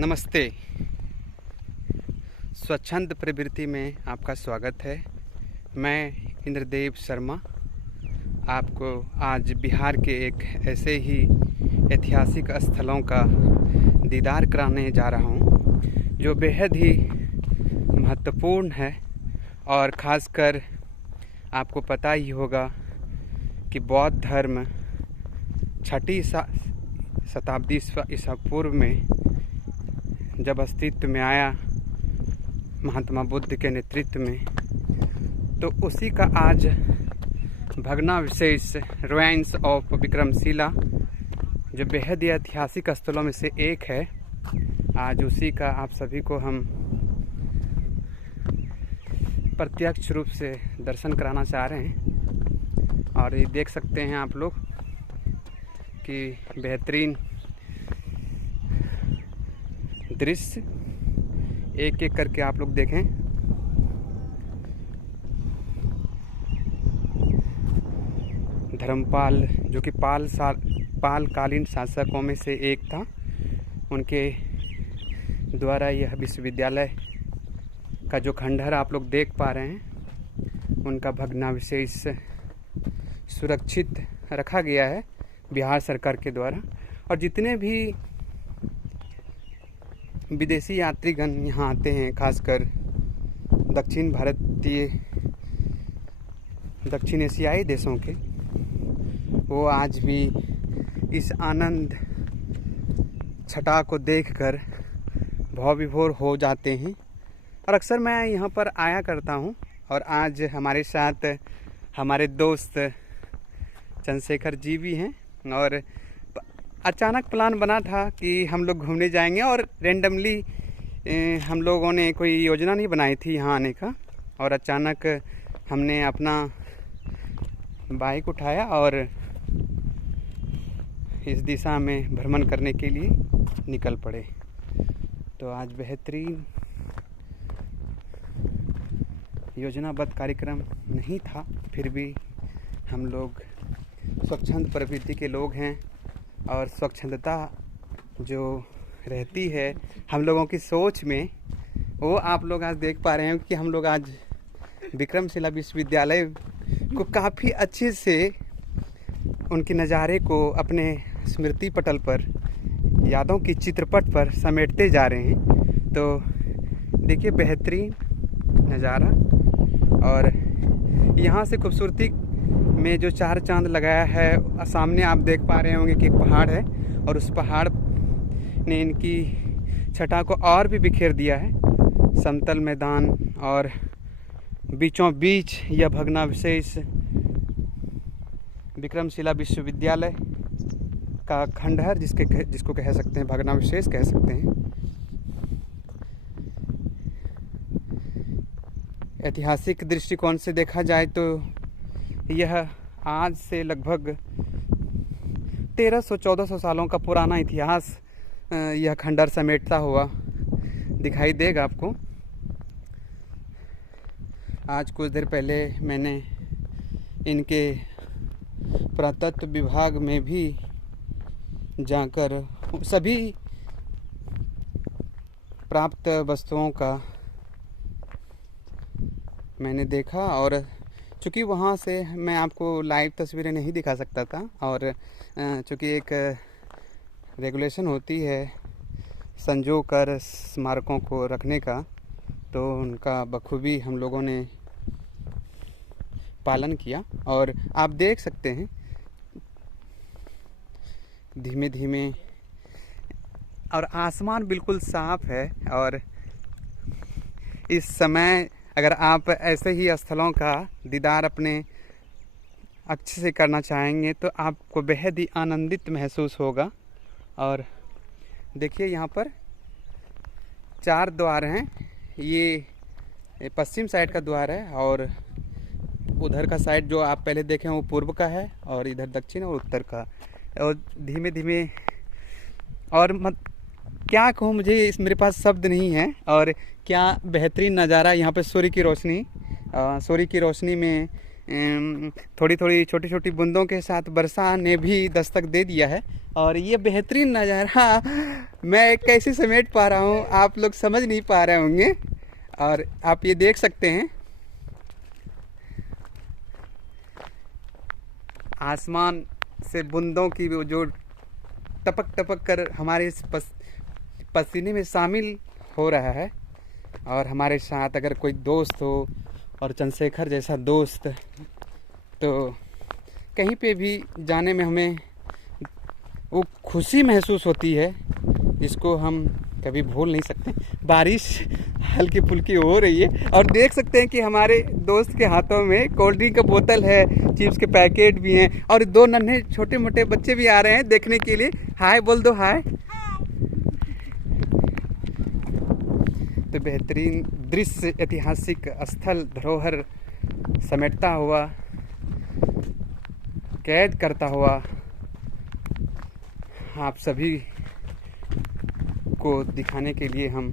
नमस्ते। स्वच्छंद प्रवृत्ति में आपका स्वागत है। मैं इंद्रदेव शर्मा आपको आज बिहार के एक ऐसे ही ऐतिहासिक स्थलों का दीदार कराने जा रहा हूँ जो बेहद ही महत्वपूर्ण है। और ख़ासकर आपको पता ही होगा कि बौद्ध धर्म 6वीं शताब्दी ईसा पूर्व में जब अस्तित्व में आया महात्मा बुद्ध के नेतृत्व में, तो उसी का आज भग्नावशेष रुइंस ऑफ विक्रमशिला जो बेहद ही ऐतिहासिक स्थलों में से एक है, आज उसी का आप सभी को हम प्रत्यक्ष रूप से दर्शन कराना चाह रहे हैं। और ये देख सकते हैं आप लोग कि बेहतरीन दृश्य एक एक करके आप लोग देखें। धर्मपाल जो कि पाल कालीन शासकों में से एक था, उनके द्वारा यह विश्वविद्यालय का जो खंडहर आप लोग देख पा रहे हैं, उनका भग्नावशेष सुरक्षित रखा गया है बिहार सरकार के द्वारा। और जितने भी विदेशी यात्रीगण यहाँ आते हैं, खासकर दक्षिण एशियाई देशों के, वो आज भी इस आनंद छटा को देखकर भाव विभोर हो जाते हैं। और अक्सर मैं यहाँ पर आया करता हूँ। और आज हमारे साथ हमारे दोस्त चंद्रशेखर जी भी हैं। और अचानक प्लान बना था कि हम लोग घूमने जाएंगे, और रेंडमली हम लोगों ने कोई योजना नहीं बनाई थी यहाँ आने का। और अचानक हमने अपना बाइक उठाया और इस दिशा में भ्रमण करने के लिए निकल पड़े। तो आज बेहतरीन योजनाबद्ध कार्यक्रम नहीं था, फिर भी हम लोग स्वच्छंद प्रवृत्ति के लोग हैं। और स्वच्छंदता जो रहती है हम लोगों की सोच में, वो आप लोग आज देख पा रहे हैं कि हम लोग आज विक्रमशिला विश्वविद्यालय को काफ़ी अच्छे से उनके नज़ारे को अपने स्मृति पटल पर, यादों की चित्रपट पर समेटते जा रहे हैं। तो देखिए बेहतरीन नज़ारा। और यहाँ से खूबसूरती में जो चार चांद लगाया है, सामने आप देख पा रहे होंगे कि एक पहाड़ है, और उस पहाड़ ने इनकी छटा को और भी बिखेर दिया है। समतल मैदान और बीचों बीच यह भग्नावशेष विक्रमशिला विश्वविद्यालय का खंडहर जिसको कह सकते हैं, भग्नावशेष कह सकते हैं। ऐतिहासिक दृष्टिकोण से देखा जाए तो यह आज से लगभग 1300-1400 सालों का पुराना इतिहास यह खंडहर समेटता हुआ दिखाई देगा आपको। आज कुछ देर पहले मैंने इनके पुरातत्व विभाग में भी जाकर सभी प्राप्त वस्तुओं का मैंने देखा। और चूँकि वहाँ से मैं आपको लाइव तस्वीरें नहीं दिखा सकता था, और चूँकि एक रेगुलेशन होती है संजो कर स्मारकों को रखने का, तो उनका बखूबी हम लोगों ने पालन किया। और आप देख सकते हैं धीमे धीमे, और आसमान बिल्कुल साफ है। और इस समय अगर आप ऐसे ही स्थलों का दीदार अपने अच्छे से करना चाहेंगे तो आपको बेहद ही आनंदित महसूस होगा। और देखिए यहाँ पर 4 द्वार हैं। ये पश्चिम साइड का द्वार है, और उधर का साइड जो आप पहले देखें वो पूर्व का है, और इधर दक्षिण और उत्तर का। और धीमे धीमे, और क्या कहूँ, मुझे मेरे पास शब्द नहीं है। और क्या बेहतरीन नज़ारा यहाँ पे सूर्य की रोशनी में थोड़ी थोड़ी छोटी छोटी बूंदों के साथ वर्षा ने भी दस्तक दे दिया है। और ये बेहतरीन नज़ारा मैं कैसे समेट पा रहा हूँ आप लोग समझ नहीं पा रहे होंगे। और आप ये देख सकते हैं आसमान से बूंदों की जो टपक टपक कर हमारे इस पसीने में शामिल हो रहा है। और हमारे साथ अगर कोई दोस्त हो और चंद्रशेखर जैसा दोस्त, तो कहीं पे भी जाने में हमें वो खुशी महसूस होती है जिसको हम कभी भूल नहीं सकते। बारिश हल्की फुल्की हो रही है और देख सकते हैं कि हमारे दोस्त के हाथों में कोल्ड ड्रिंक का बोतल है, चिप्स के पैकेट भी हैं और दो नन्हे छोटे मोटे बच्चे भी आ रहे हैं देखने के लिए। हाय बोल दो, हाय। तो बेहतरीन दृश्य, ऐतिहासिक स्थल, धरोहर समेटता हुआ, कैद करता हुआ आप सभी को दिखाने के लिए हम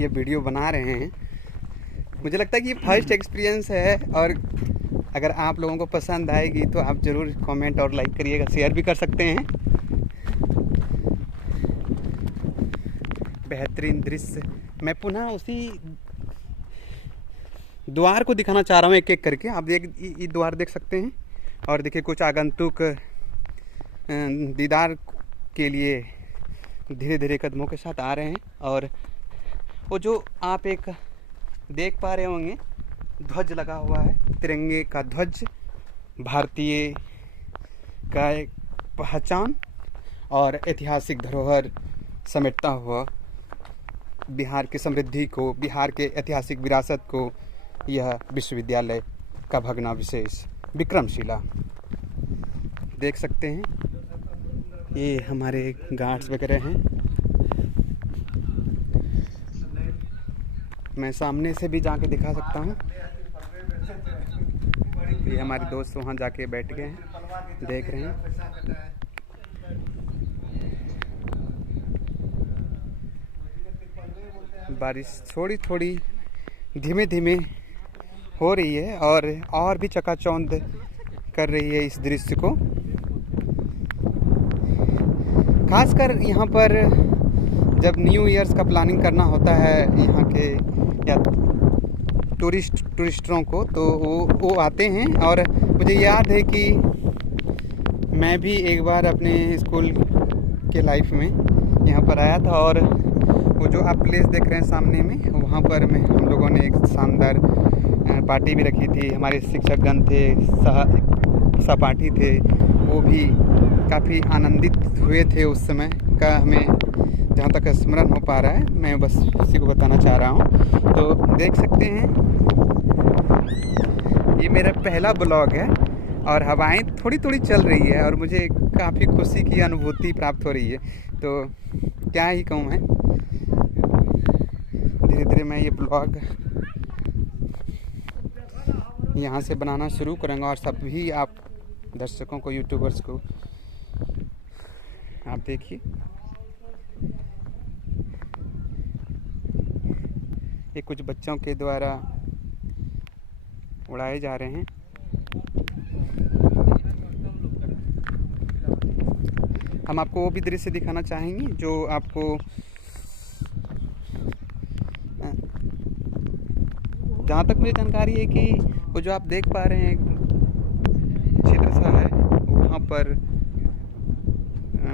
ये वीडियो बना रहे हैं। मुझे लगता है कि ये फर्स्ट एक्सपीरियंस है और अगर आप लोगों को पसंद आएगी तो आप ज़रूर कमेंट और लाइक करिएगा, शेयर भी कर सकते हैं। बेहतरीन दृश्य। मैं पुनः उसी द्वार को दिखाना चाह रहा हूँ एक एक करके। आप ये द्वार देख सकते हैं और देखिए कुछ आगंतुक दीदार के लिए धीरे धीरे कदमों के साथ आ रहे हैं। और वो जो आप एक देख पा रहे होंगे ध्वज लगा हुआ है, तिरंगे का ध्वज, भारतीय का एक पहचान और ऐतिहासिक धरोहर समेटता हुआ बिहार की समृद्धि को, बिहार के ऐतिहासिक विरासत को यह विश्वविद्यालय का भग्नावशेष विक्रमशिला देख सकते हैं। ये हमारे गार्ड्स वगैरह हैं। मैं सामने से भी जाके दिखा सकता हूँ। ये हमारे दोस्त वहाँ जाके बैठ गए हैं, देख रहे हैं। बारिश थोड़ी थोड़ी धीमे धीमे हो रही है और भी चकाचौंध कर रही है इस दृश्य को। खासकर यहाँ पर जब न्यू ईयर्स का प्लानिंग करना होता है यहाँ के या टूरिस्टों को, तो वो आते हैं। और मुझे याद है कि मैं भी एक बार अपने स्कूल के लाइफ में यहाँ पर आया था और वो जो आप प्लेस देख रहे हैं सामने में, वहाँ पर हम लोगों ने एक शानदार पार्टी भी रखी थी। हमारे शिक्षकगण थे, सहपाठी थे, वो भी काफ़ी आनंदित हुए थे उस समय का। हमें जहाँ तक स्मरण हो पा रहा है, मैं बस इसी को बताना चाह रहा हूँ। तो देख सकते हैं ये मेरा पहला ब्लॉग है और हवाएं थोड़ी थोड़ी चल रही है और मुझे काफ़ी खुशी की अनुभूति प्राप्त हो रही है। तो क्या ही कहूँ मैं, धीरे धीरे मैं ये ब्लॉग यहाँ से बनाना शुरू करूँगा और सभी आप दर्शकों को, यूट्यूबर्स को आप देखिए। ये कुछ बच्चों के द्वारा उड़ाए जा रहे हैं। हम आपको वो भी दृश्य दिखाना चाहेंगे जो आपको जहाँ तक मुझे जानकारी है कि वो जो आप देख पा रहे हैं क्षेत्र सा है, वहाँ पर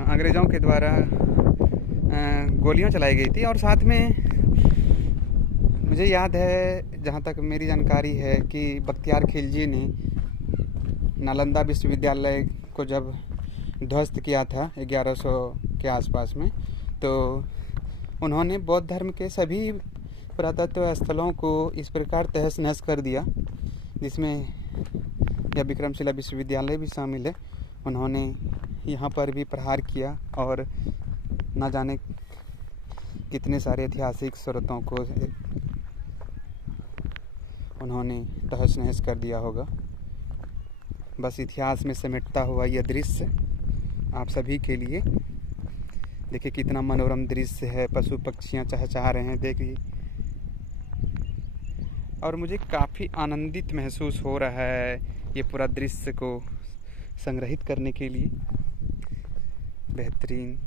अंग्रेज़ों के द्वारा गोलियां चलाई गई थी। और साथ में मुझे याद है, जहाँ तक मेरी जानकारी है, कि बख्तियार खिलजी ने नालंदा विश्वविद्यालय को जब ध्वस्त किया था 1100 के आसपास में, तो उन्होंने बौद्ध धर्म के सभी पुरातत्व स्थलों को इस प्रकार तहस नहस कर दिया, जिसमें यह विक्रमशिला विश्वविद्यालय भी शामिल है। उन्होंने यहाँ पर भी प्रहार किया और न जाने कितने सारे ऐतिहासिक स्रोतों को उन्होंने तहस नहस कर दिया होगा। बस इतिहास में समेटता हुआ यह दृश्य आप सभी के लिए। देखिए कितना मनोरम दृश्य है, पशु पक्षियाँ चहचहा रहे हैं। देखिए और मुझे काफ़ी आनंदित महसूस हो रहा है ये पूरा दृश्य को संग्रहित करने के लिए। बेहतरीन।